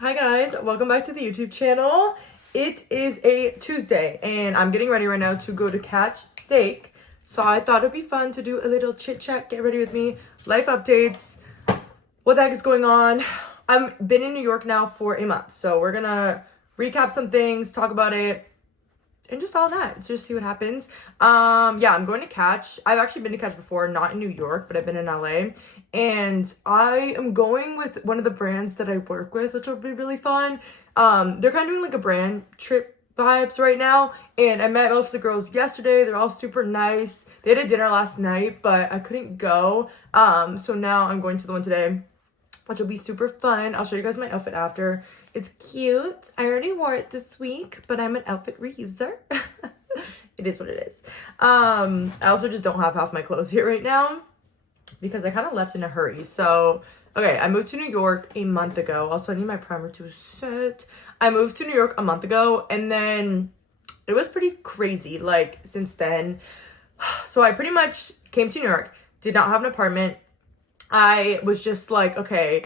Hi guys, welcome back to the YouTube channel. It is a Tuesday and I'm getting ready right now to go to catch steak. So I thought it'd be fun to do a little chit chat, get ready with me, life updates, what the heck is going on. I've been in New York now for a month, so we're gonna recap some things, talk about it, and just all that. Just see what happens. Yeah, I'm going to Catch. I've actually been to Catch before, not in New York, but I've been in LA. And I am going with one of the brands that I work with, which will be really fun. They're kind of doing like a brand trip vibes right now. And I met most of the girls yesterday. They're all super nice. They had a dinner last night, but I couldn't go. So now I'm going to the one today, which will be super fun. I'll show you guys my outfit after. It's cute. I already wore it this week, but I'm an outfit reuser. It is what it is. I also just don't have half my clothes here right now because I kind of left in a hurry. So, okay, I moved to New York a month ago. Also, I need my primer to set. I moved to New York a month ago, and then it was pretty crazy, like, since then. So I pretty much came to New York, did not have an apartment. I was just like, okay,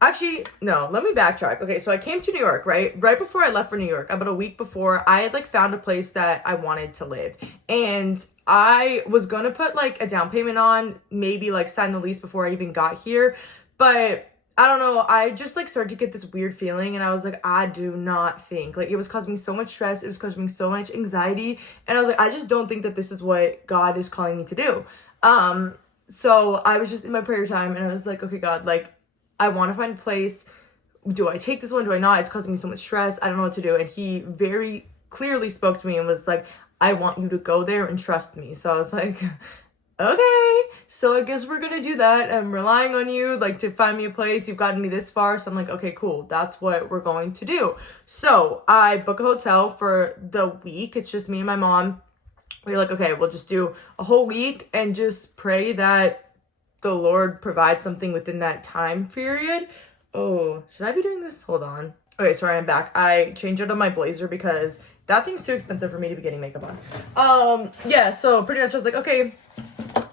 actually, no, let me backtrack. Okay, so I came to New York, right? Right before I left for New York, about a week before, I had like found a place that I wanted to live. And I was gonna put like a down payment on, maybe like sign the lease before I even got here. But I don't know, I just like started to get this weird feeling and I was like, I do not think, like it was causing me so much stress, it was causing me so much anxiety. And I was like, I just don't think that this is what God is calling me to do. So I was just in my prayer time and I was like, okay, God, like, I want to find a place. Do I take this one? Do I not? It's causing me so much stress. I don't know what to do. And he very clearly spoke to me and was like, I want you to go there and trust me. So I was like, okay, so I guess we're going to do that. I'm relying on you, like, to find me a place. You've gotten me this far. So I'm like, okay, cool. That's what we're going to do. So I book a hotel for the week. It's just me and my mom. We're like, okay, we'll just do a whole week and just pray that the Lord provides something within that time period. Oh, should I be doing this? Hold on. Okay, sorry, I'm back. I changed it on my blazer because that thing's too expensive for me to be getting makeup on. Yeah, so pretty much I was like, okay,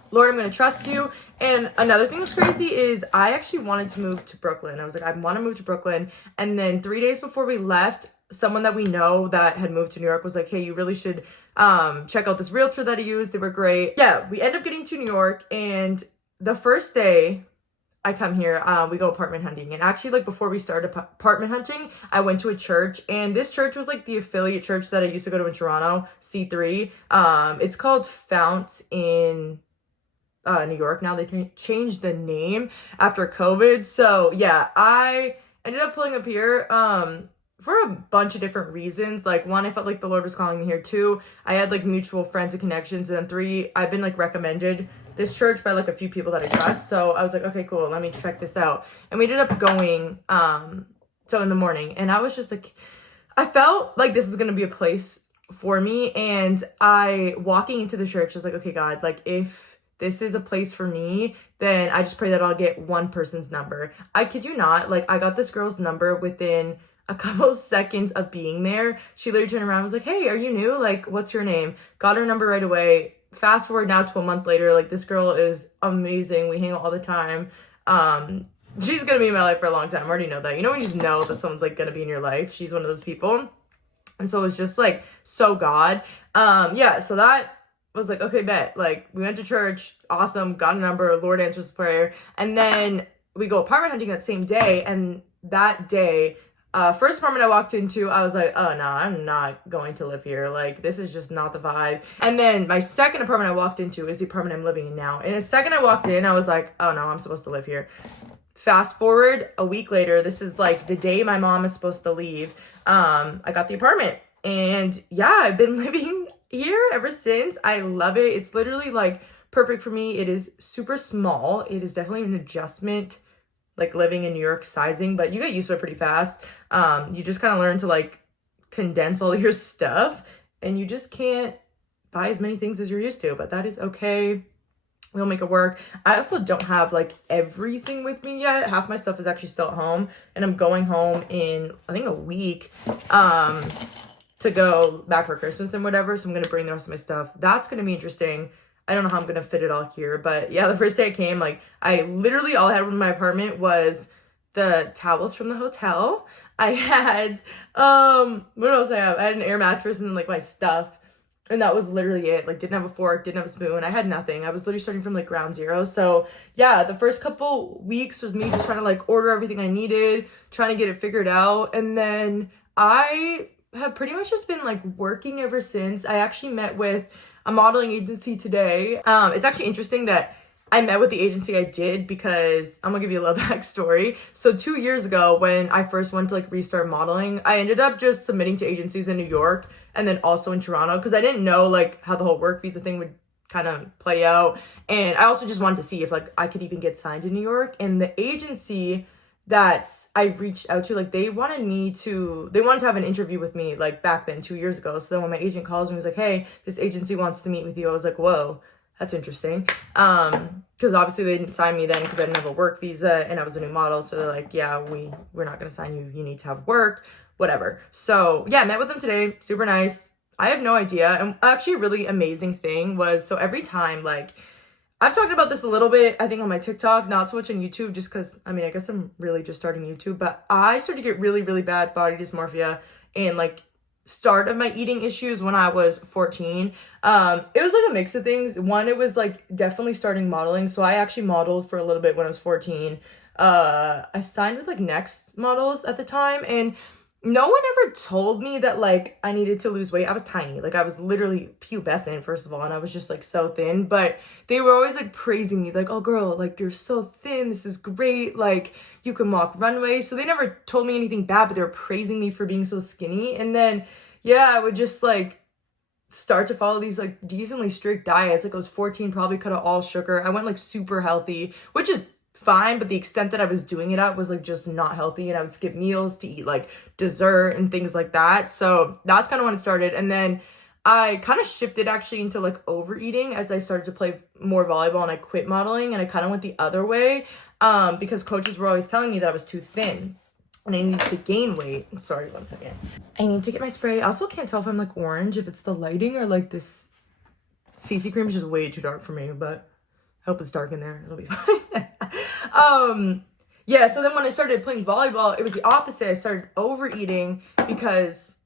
Lord, I'm going to trust you. And another thing that's crazy is I actually wanted to move to Brooklyn. I was like, I want to move to Brooklyn. And then 3 days before we left, someone that we know that had moved to New York was like, hey, you really should check out this realtor that I used. They were great. Yeah, we end up getting to New York, and the first day I come here, we go apartment hunting. And actually, like, before we started apartment hunting, I went to a church. And this church was, like, the affiliate church that I used to go to in Toronto, C3. It's called Fount in New York. Now they changed the name after COVID. So, yeah, I ended up pulling up here for a bunch of different reasons. Like, one, I felt like the Lord was calling me here. Two, I had, like, mutual friends and connections. And then three, I've been, like, recommended this church by like a few people that I trust. So I was like, okay, cool, let me check this out. And we ended up going so in the morning, and I was just like, I felt like this was gonna be a place for me. And I walking into the church was like, okay, God, like if this is a place for me, then I just pray that I'll get one person's number. I kid you not, like I got this girl's number within a couple of seconds of being there. She literally turned around and was like, hey, are you new? Like, what's your name? Got her number right away. Fast forward now to a month later, like this girl is amazing. We hang out all the time. She's gonna be in my life for a long time. I already know that. You know when you just know that someone's like gonna be in your life? She's one of those people. And so it was just like so God. Yeah, so that was like, okay, bet. Like we went to church, awesome, got a number, Lord answers prayer. And then we go apartment hunting that same day, and that day, first apartment I walked into, I was like, oh no, I'm not going to live here. Like, this is just not the vibe. And then my second apartment I walked into is the apartment I'm living in now. And the second I walked in, I was like, oh no, I'm supposed to live here. Fast forward a week later, this is like the day my mom is supposed to leave. I got the apartment. And yeah, I've been living here ever since. I love it. It's literally like perfect for me. It is super small. It is definitely an adjustment, like living in New York sizing, but you get used to it pretty fast. You just kind of learn to like condense all your stuff, and you just can't buy as many things as you're used to, but that is okay. We'll make it work. I also don't have like everything with me yet. Half my stuff is actually still at home, and I'm going home in, I think, a week to go back for Christmas and whatever. So I'm going to bring the rest of my stuff. That's going to be interesting. I don't know how I'm going to fit it all here, but yeah, the first day I came, like I literally, all I had in my apartment was the towels from the hotel. I had, what else I have? I had an air mattress and then like my stuff. And that was literally it. Like, didn't have a fork, didn't have a spoon. I had nothing. I was literally starting from like ground zero. So yeah, the first couple weeks was me just trying to like order everything I needed, trying to get it figured out. And then I have pretty much just been like working ever since. I actually met with a modeling agency today. It's actually interesting that I met with the agency I did because I'm gonna give you a little backstory. So 2 years ago when I first went to like restart modeling, I ended up just submitting to agencies in New York and then also in Toronto because I didn't know like how the whole work visa thing would kind of play out. And I also just wanted to see if like I could even get signed in New York. And the agency that I reached out to, like they wanted to have an interview with me like back then 2 years ago. So then when my agent calls me and was like, hey, this agency wants to meet with you, I was like, whoa, that's interesting. Because obviously they didn't sign me then because I didn't have a work visa and I was a new model. So they're like, yeah, we're not going to sign you. You need to have work, whatever. So yeah, I met with them today. Super nice. I have no idea. And actually a really amazing thing was, so every time, like, I've talked about this a little bit, I think on my TikTok, not so much on YouTube, just because, I mean, I guess I'm really just starting YouTube, but I started to get really, really bad body dysmorphia and like start of my eating issues when I was 14. It was like a mix of things. One, it was like definitely starting modeling. So I actually modeled for a little bit when I was 14. I signed with like Next Models at the time, and no one ever told me that like I needed to lose weight. I was tiny. Like I was literally pubescent, first of all, and I was just like so thin, but they were always like praising me like, oh girl, like you're so thin, this is great, like you can walk runway. So they never told me anything bad, but they were praising me for being so skinny. And then yeah, I would just like start to follow these like decently strict diets. Like I was 14, probably cut out all sugar. I went like super healthy, which is fine, but the extent that I was doing it at was like just not healthy, and I would skip meals to eat like dessert and things like that. So that's kind of when it started. And then I kind of shifted actually into like overeating as I started to play more volleyball and I quit modeling, and I kind of went the other way because coaches were always telling me that I was too thin and I need to gain weight. Sorry, 1 second. I need to get my spray. I also can't tell if I'm like orange, if it's the lighting or like this CC cream is just way too dark for me, but I hope it's dark in there. It'll be fine. Yeah, so then when I started playing volleyball, it was the opposite. I started overeating because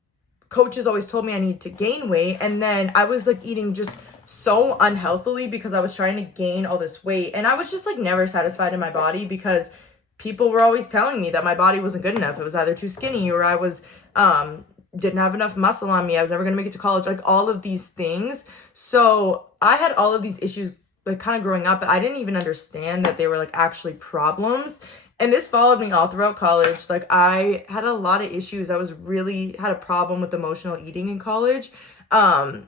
coaches always told me I needed to gain weight. And then I was like eating just so unhealthily because I was trying to gain all this weight. And I was just like never satisfied in my body because people were always telling me that my body wasn't good enough. It was either too skinny or I was, didn't have enough muscle on me. I was never going to make it to college, like all of these things. So I had all of these issues like kind of growing up, but I didn't even understand that they were like actually problems. And this followed me all throughout college. Like I had a lot of issues. I was really had a problem with emotional eating in college. And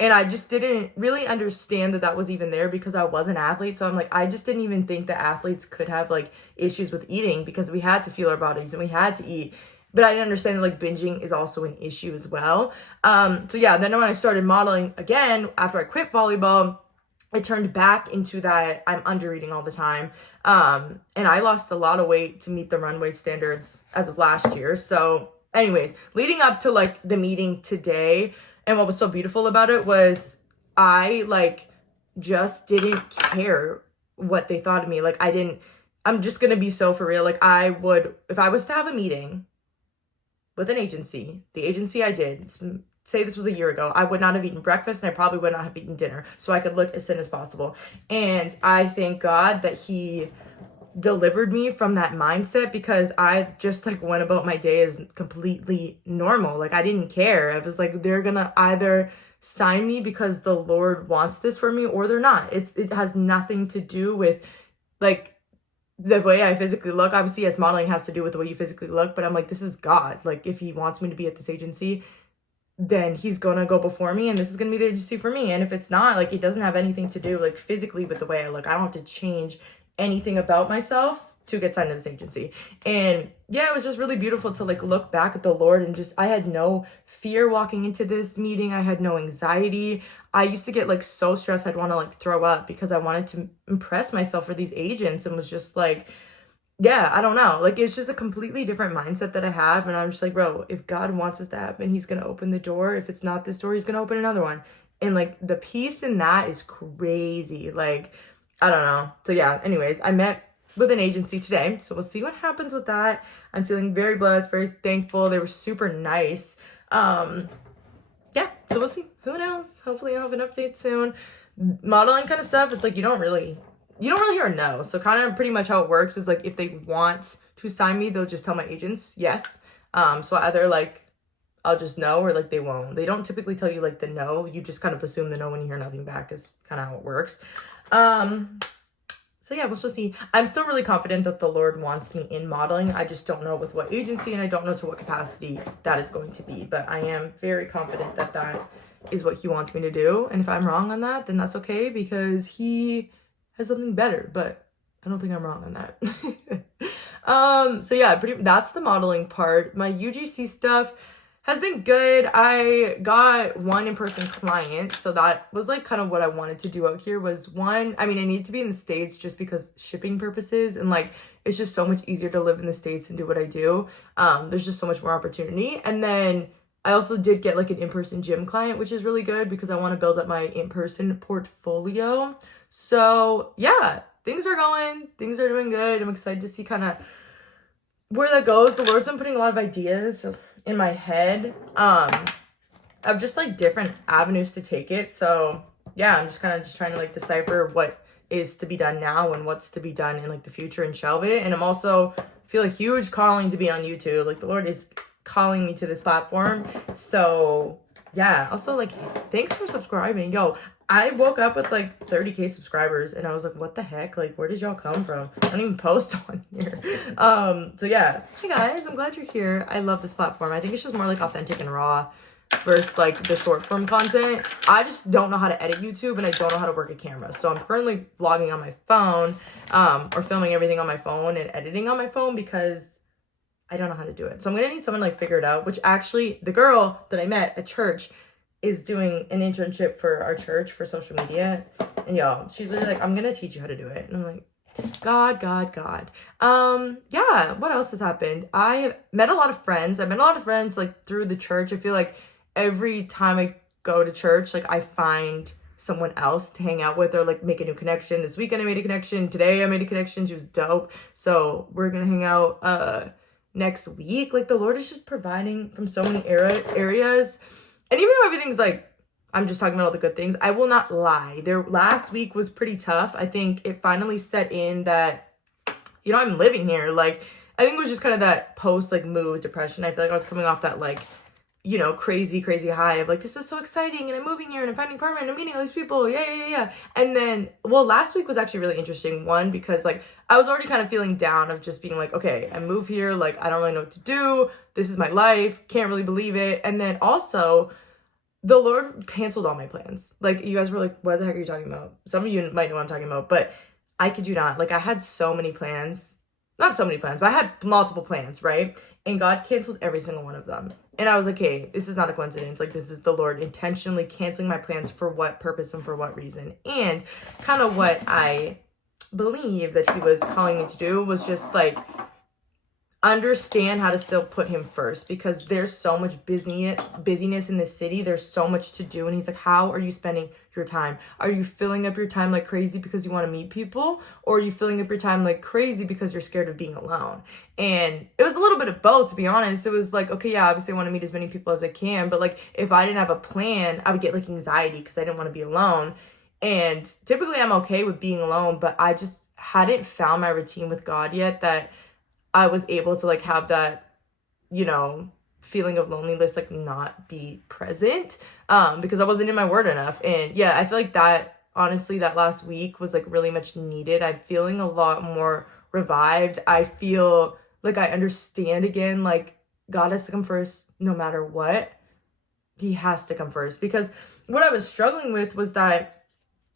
I just didn't really understand that that was even there because I was an athlete. So I'm like, I just didn't even think that athletes could have like issues with eating because we had to fuel our bodies and we had to eat. But I didn't understand that like binging is also an issue as well. So yeah, then when I started modeling again, after I quit volleyball, I turned back into that I'm under eating all the time. And I lost a lot of weight to meet the runway standards as of last year. So anyways, leading up to like the meeting today, and what was so beautiful about it was I like just didn't care what they thought of me. Like I'm just going to be so for real. Like I would, if I was to have a meeting with an agency, the agency I did, say this was a year ago, I would not have eaten breakfast and I probably would not have eaten dinner so I could look as thin as possible. And I thank God that he delivered me from that mindset because I just like went about my day as completely normal. Like I didn't care. I was like, they're gonna either sign me because the Lord wants this for me or they're not. It has nothing to do with like the way I physically look. Obviously, yes, modeling has to do with the way you physically look, but I'm like, this is God. Like if he wants me to be at this agency, then he's gonna go before me and this is gonna be the agency for me. And if it's not, like it doesn't have anything to do like physically with the way I look. I don't have to change anything about myself to get signed to this agency. And yeah, it was just really beautiful to like look back at the Lord and just I had no fear walking into this meeting. I had no anxiety. I used to get like so stressed I'd want to like throw up because I wanted to impress myself for these agents and was just like, yeah, I don't know. Like, it's just a completely different mindset that I have. And I'm just like, bro, if God wants this to happen, he's going to open the door. If it's not this door, he's going to open another one. And like the peace in that is crazy. Like, I don't know. So yeah, anyways, I met with an agency today. So we'll see what happens with that. I'm feeling very blessed, very thankful. They were super nice. Yeah, so we'll see. Who knows? Hopefully I'll have an update soon. Modeling kind of stuff, it's like you don't really hear a no. So kind of pretty much how it works is like if they want to sign me, they'll just tell my agents yes. So either like I'll just no or like they won't. They don't typically tell you like the no. You just kind of assume the no when you hear nothing back is kind of how it works. So yeah, we'll still see. I'm still really confident that the Lord wants me in modeling. I just don't know with what agency, and I don't know to what capacity that is going to be. But I am very confident that that is what he wants me to do. And if I'm wrong on that, then that's okay, because he has something better. But I don't think I'm wrong on that. So yeah, that's the modeling part. My UGC stuff has been good. I got one in-person client, so that was like kind of what I wanted to do out here was one, I mean, I need to be in the States just because shipping purposes, and like it's just so much easier to live in the States and do what I do. There's just so much more opportunity. And then I also did get like an in-person gym client, which is really good because I want to build up my in-person portfolio. So yeah, things are doing good. I'm excited to see kind of where that goes. The Lord's been putting a lot of ideas in my head of just like different avenues to take it. So yeah, I'm just kind of trying to like decipher what is to be done now and what's to be done in like the future and shelve it. And I'm also feel a huge calling to be on YouTube. Like the Lord is calling me to this platform. So yeah, also like thanks for subscribing. Yo, I woke up with like 30K subscribers and I was like, what the heck? Like, where did y'all come from? I don't even post on here. So yeah. Hi guys, I'm glad you're here. I love this platform. I think it's just more like authentic and raw versus like the short form content. I just don't know how to edit YouTube and I don't know how to work a camera. So I'm currently vlogging on my phone, or filming everything on my phone and editing on my phone because I don't know how to do it. So I'm gonna need someone to like figure it out, which actually the girl that I met at church is doing an internship for our church for social media. And y'all, she's literally like, I'm gonna teach you how to do it. And I'm like, God. Yeah, what else has happened? I have met a lot of friends. I've met a lot of friends like through the church. I feel like every time I go to church, like I find someone else to hang out with or like make a new connection. This weekend I made a connection. Today I made a connection. She was dope. So we're gonna hang out next week. Like the Lord is just providing from so many areas. And even though everything's like, I'm just talking about all the good things, I will not lie. Last week was pretty tough. I think it finally set in that, you know, I'm living here. Like, I think it was just kind of that post like mood depression. I feel like I was coming off that like, you know, crazy high of like, this is so exciting and I'm moving here and I'm finding apartment and I'm meeting all these people. Yeah. And then, well, last week was actually really interesting. One, because like I was already kind of feeling down of just being like, okay, I move here. Like, I don't really know what to do. This is my life. Can't really believe it. And then also, the Lord canceled all my plans. Like, you guys were like, what the heck are you talking about? Some of you might know what I'm talking about, but I kid you not. Like, I had so many plans. Not so many plans, but I had multiple plans, right? And God canceled every single one of them. And I was like, hey, this is not a coincidence. Like, this is the Lord intentionally canceling my plans for what purpose and for what reason. And kind of what I believe that he was calling me to do was just like, understand how to still put him first, because there's so much busyness in this city. There's so much to do. And he's like, how are you spending your time? Are you filling up your time like crazy because you want to meet people? Or are you filling up your time like crazy because you're scared of being alone? And it was a little bit of both, to be honest. It was like, okay, yeah, obviously I want to meet as many people as I can. But like, if I didn't have a plan, I would get like anxiety because I didn't want to be alone. And typically I'm okay with being alone, but I just hadn't found my routine with God yet that I was able to like have that, you know, feeling of loneliness, like not be present, because I wasn't in my word enough. And yeah, I feel like that, honestly, that last week was like really much needed. I'm feeling a lot more revived. I feel like I understand again, like God has to come first no matter what. He has to come first, because what I was struggling with was that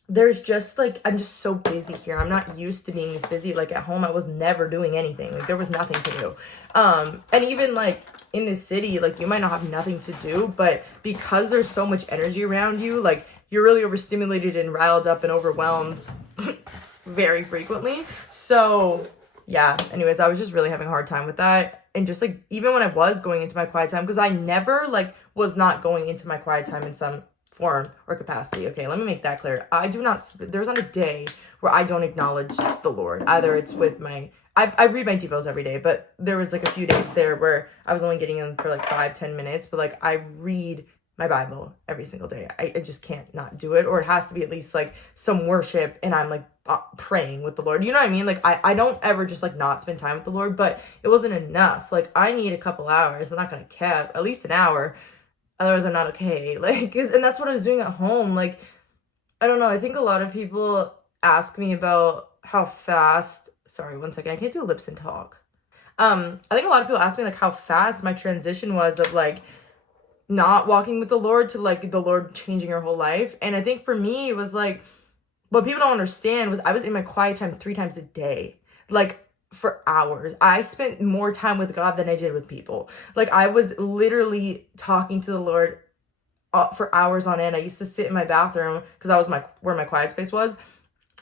there's just like, I'm just so busy here. I'm not used to being this busy. Like at home, I was never doing anything. Like there was nothing to do. And even like in this city, like you might not have nothing to do, but because there's so much energy around you, like you're really overstimulated and riled up and overwhelmed very frequently. So yeah, anyways, I was just really having a hard time with that. And just like, even when I was going into my quiet time, because I never like was not going into my quiet time in some form or capacity. Okay, let me make that clear. I do not, there's not a day where I don't acknowledge the Lord. Either it's with I read my devos every day, but there was like a few days there where I was only getting them for like 5-10 minutes, but like I read my Bible every single day. I just can't not do it, or it has to be at least like some worship and I'm like praying with the Lord. You know what I mean? Like I don't ever just like not spend time with the Lord, but it wasn't enough. Like I need a couple hours. I'm not gonna cap at least an hour. Otherwise I'm not okay. Like, and that's what I was doing at home. Like, I don't know. I think a lot of people ask me about how fast, sorry, one second. I can't do a lip sync talk. I think a lot of people ask me like how fast my transition was of like not walking with the Lord to like the Lord changing your whole life. And I think for me, it was like, what people don't understand was I was in my quiet time 3 times a day, like for hours. I spent more time with God than I did with people. Like I was literally talking to the Lord for hours on end. I used to sit in my bathroom because that was where my quiet space was.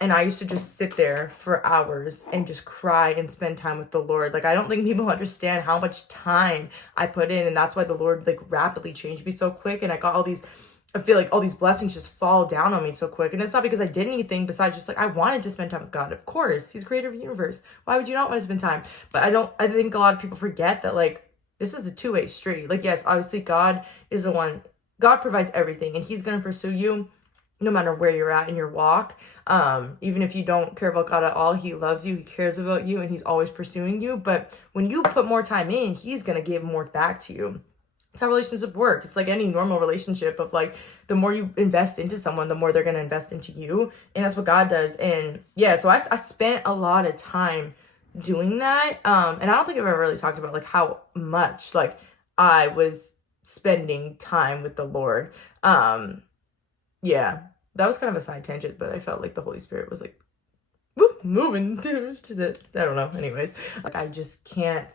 And I used to just sit there for hours and just cry and spend time with the Lord. Like, I don't think people understand how much time I put in. And that's why the Lord, like, rapidly changed me so quick. And I got I feel like all these blessings just fall down on me so quick. And it's not because I did anything besides just, like, I wanted to spend time with God. Of course, He's creator of the universe. Why would you not want to spend time? But I think a lot of people forget that, like, this is a two-way street. Like, yes, obviously, God is the one. God provides everything. And He's going to pursue you no matter where you're at in your walk. Even if you don't care about God at all, He loves you, He cares about you, and He's always pursuing you. But when you put more time in, He's going to give more back to you. It's how relationships work. It's like any normal relationship of like, the more you invest into someone, the more they're going to invest into you. And that's what God does. And yeah, so I spent a lot of time doing that. And I don't think I've ever really talked about like how much like I was spending time with the Lord. Yeah, that was kind of a side tangent, but I felt like the Holy Spirit was like, whoop, moving to it. I don't know. Anyways, like I just can't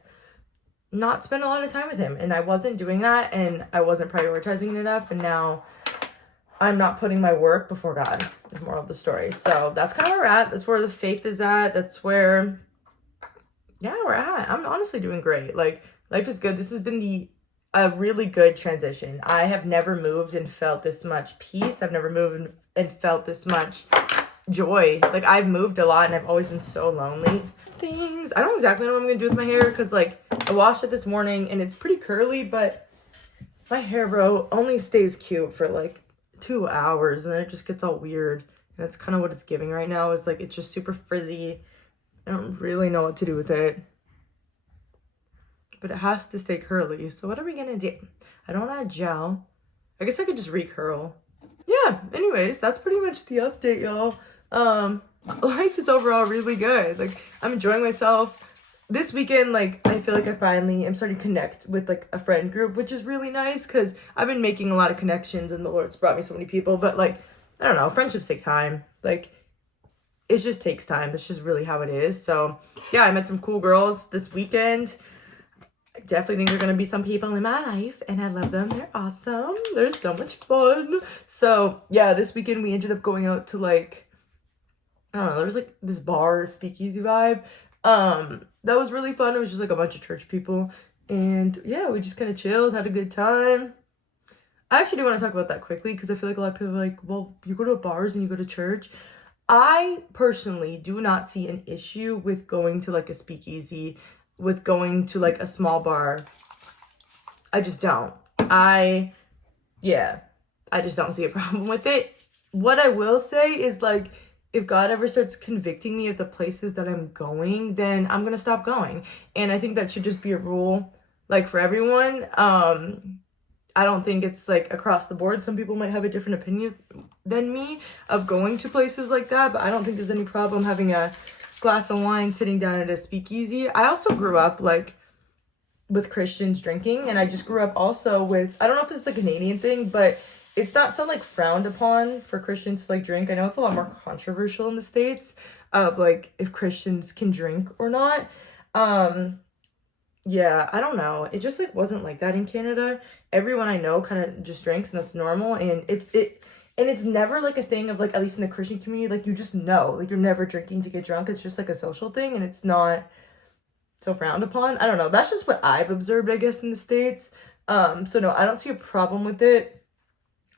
not spend a lot of time with Him. And I wasn't doing that, and I wasn't prioritizing it enough. And now I'm not putting my work before God, is more of the story. So that's kind of where we're at. That's where the faith is at. That's where, yeah, we're at. I'm honestly doing great. Like, life is good. This has been a really good transition. I have never moved and felt this much peace. I've never moved and felt this much joy. Like, I've moved a lot and I've always been so lonely. Things. I don't exactly know what I'm going to do with my hair because, like, I washed it this morning and it's pretty curly, but my hair, bro, only stays cute for, like, 2 hours and then it just gets all weird. And that's kind of what it's giving right now is, like, it's just super frizzy. I don't really know what to do with it. But it has to stay curly. So what are we gonna do? I don't want to gel. I guess I could just recurl. Yeah, anyways, that's pretty much the update, y'all. Life is overall really good. Like, I'm enjoying myself. This weekend, like, I feel like I finally am starting to connect with, like, a friend group, which is really nice because I've been making a lot of connections and the Lord's brought me so many people. But, like, I don't know, friendships take time. Like, it just takes time. That's just really how it is. So, yeah, I met some cool girls this weekend. I definitely think there are going to be some people in my life, and I love them. They're awesome. They're so much fun. So, yeah, this weekend we ended up going out to, like, I don't know, there was, like, this bar, speakeasy vibe. That was really fun. It was just, like, a bunch of church people. And, yeah, we just kind of chilled, had a good time. I actually do want to talk about that quickly because I feel like a lot of people are like, well, you go to bars and you go to church. I personally do not see an issue with going to, like, a speakeasy, with going to, like, a small bar. I just don't. I just don't see a problem with it. What I will say is, like, if God ever starts convicting me of the places that I'm going, then I'm gonna stop going. And I think that should just be a rule, like, for everyone. I don't think it's, like, across the board. Some people might have a different opinion than me of going to places like that, but I don't think there's any problem having a glass of wine sitting down at a speakeasy. I also grew up, like, with Christians drinking, and I just grew up also with, I don't know if it's a Canadian thing, but it's not so, like, frowned upon for Christians to, like, drink. I know it's a lot more controversial in the States of, like, if Christians can drink or not. Yeah, I don't know. It just, like, wasn't like that in Canada. Everyone I know kind of just drinks, and that's normal. And it's never, like, a thing of, like, at least in the Christian community, like, you just know, like, you're never drinking to get drunk. It's just, like, a social thing, and it's not so frowned upon. I don't know. That's just what I've observed, I guess, in the States. So, no, I don't see a problem with it.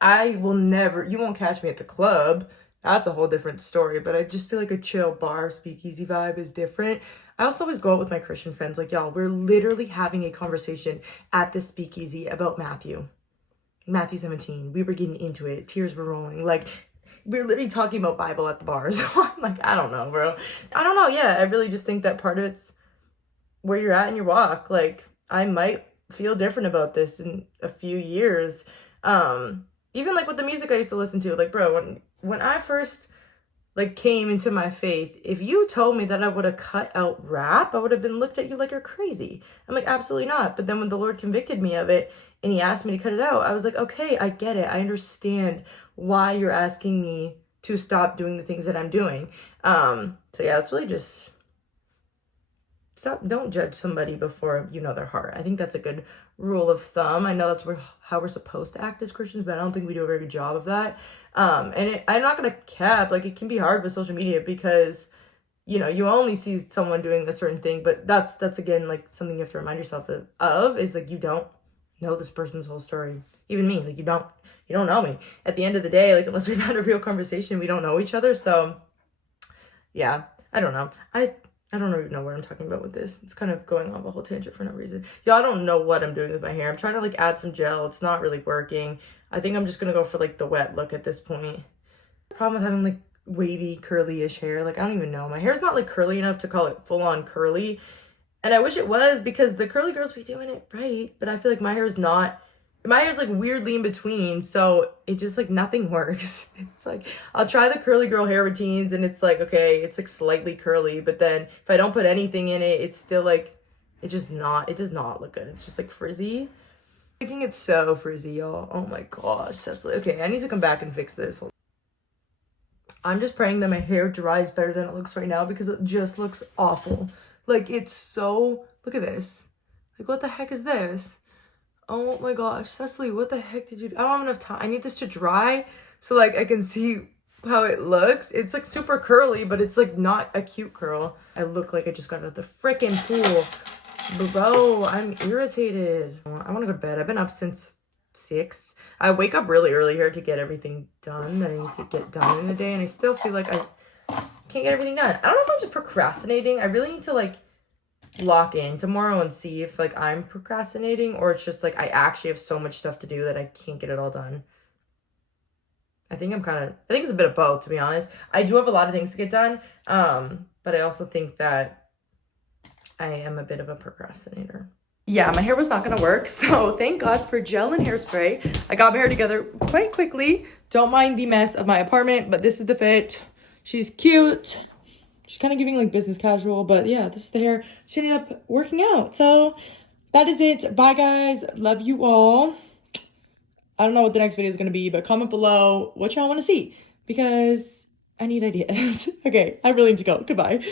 you won't catch me at the club. That's a whole different story, but I just feel like a chill bar speakeasy vibe is different. I also always go out with my Christian friends. Like, y'all, we're literally having a conversation at the speakeasy about Matthew 17. We were getting into it. Tears were rolling. Like, we were literally talking about Bible at the bar. So I'm like, I don't know, bro. I don't know. Yeah, I really just think that part of it's where you're at in your walk. Like, I might feel different about this in a few years. Even like with the music I used to listen to, like, bro, when I first like came into my faith, if you told me that I would have cut out rap, I would have been looked at you like you're crazy. I'm like, absolutely not. But then when the Lord convicted me of it and he asked me to cut it out, I was like, okay, I get it. I understand why you're asking me to stop doing the things that I'm doing. So yeah, it's really just don't judge somebody before you know their heart. I think that's a good rule of thumb. I know that's how we're supposed to act as Christians, but I don't think we do a very good job of that. I'm not gonna cap, like, it can be hard with social media because, you know, you only see someone doing a certain thing, but that's again, like, something you have to remind yourself of is, like, you don't know this person's whole story. Even me, like, you don't know me. At the end of the day, like, unless we've had a real conversation, we don't know each other. So yeah, I don't know. I don't even know what I'm talking about with this. It's kind of going off a whole tangent for no reason. Y'all, I don't know what I'm doing with my hair. I'm trying to, like, add some gel. It's not really working. I think I'm just going to go for, like, the wet look at this point. The problem with having, like, wavy, curly-ish hair, like, I don't even know. My hair's not, like, curly enough to call it full-on curly. And I wish it was because the curly girls be doing it right. But I feel like my hair's not. My hair's, like, weirdly in between, so it just, like, nothing works. It's like, I'll try the curly girl hair routines, and it's like, okay, it's, like, slightly curly, but then if I don't put anything in it, it's still, like, it does not look good. It's just, like, frizzy. Making it so frizzy, y'all. Oh, my gosh. That's, like, okay, I need to come back and fix this. I'm just praying that my hair dries better than it looks right now because it just looks awful. Like, it's so, look at this. Like, what the heck is this? Oh my gosh, Cecily, what the heck did you do? I don't have enough time. I need this to dry so, like, I can see how it looks. It's, like, super curly, but it's, like, not a cute curl. I look like I just got out of the freaking pool. Bro, I'm irritated. I want to go to bed. I've been up since 6. I wake up really early here to get everything done that I need to get done in a day, and I still feel like I can't get everything done. I don't know if I'm just procrastinating. I really need to, like, lock in tomorrow and see if, like, I'm procrastinating or it's just, like, I actually have so much stuff to do that I can't get it all done. I think it's a bit of both, to be honest. I do have a lot of things to get done, but I also think that I am a bit of a procrastinator. Yeah, my hair was not gonna work, so thank God for gel and hairspray. I got my hair together quite quickly. Don't mind the mess of my apartment, but this is the fit. She's cute. She's kind of giving, like, business casual, but yeah, this is the hair. She ended up working out. So that is it. Bye, guys. Love you all. I don't know what the next video is going to be, but comment below what y'all want to see because I need ideas. Okay, I really need to go. Goodbye.